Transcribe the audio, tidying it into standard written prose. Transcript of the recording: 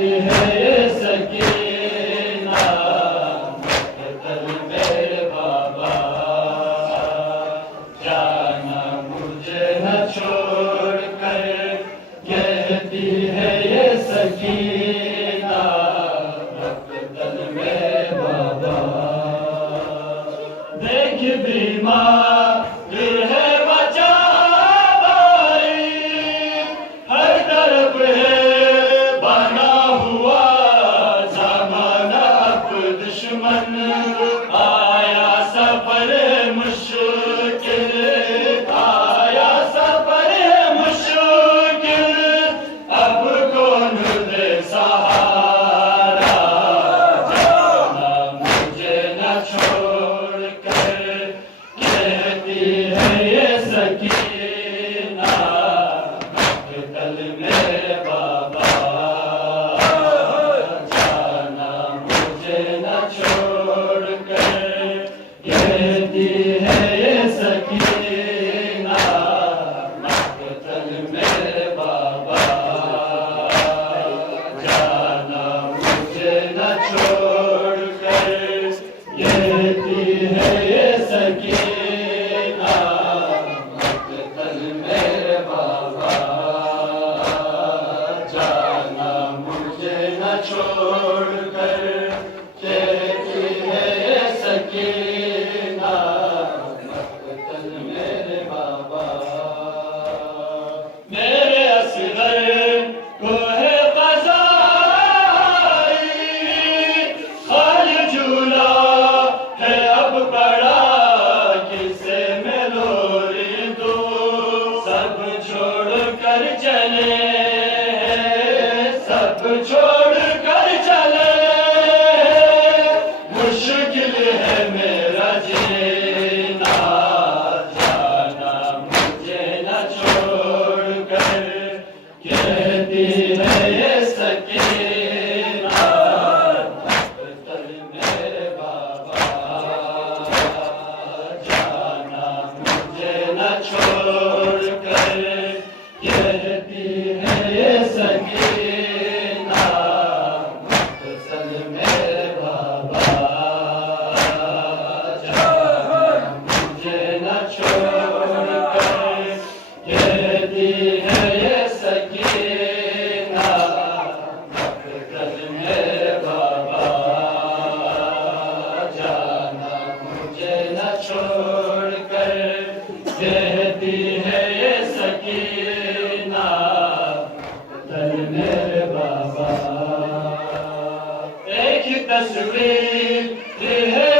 है ये सकीना मकतल मेरे बाबा, जाना मुझे न छोड़ कर, कहती है ये सकीना मकतल मेरे बाबा। देख बीमार है बचा भाई, हर तरफ है बना हुआ ज़माना अब दुश्मन, आया सफर मुश्किल, आया सफर मुश्किल, अब कौन दे सहारा, जाना मुझे न छोड़ कर, कहती है ये सकीना मकतल मेरे बाबा, जाना मुझे न छोड़ कर, कहती है ये सकीना मकतल मेरे बाबा, जाना मुझे न छोड़ कर, कहती है ये सकीना मकतल मेरे बाबा, जाना मुझे न छोड़ कर, कहती है ये सकीना मकतल मेरे बाबा। मेरे असगर को है क़ज़ाई, खाली झूला है अब बड़ा, किसे मैं लोरी दूँ, सब छोड़ कर चले, सब छोड़ कर चले, मुश्किल है मेरा जीना, जाना मुझे न छोड़ कर, कहती है ये सकीना मकतल मेरे बाबा, जाना मुझे न छोड़ कर, कहती है ये सकीना मकतल मेरे बाबा, जाना मुझे न छोड़ कर, कहती है ये सकीना मकतल मेरे बाबा, जाना मुझे न छोड़ कर, कहती है ये सकीना मकतल मेरे बाबा। एक तस्वीर है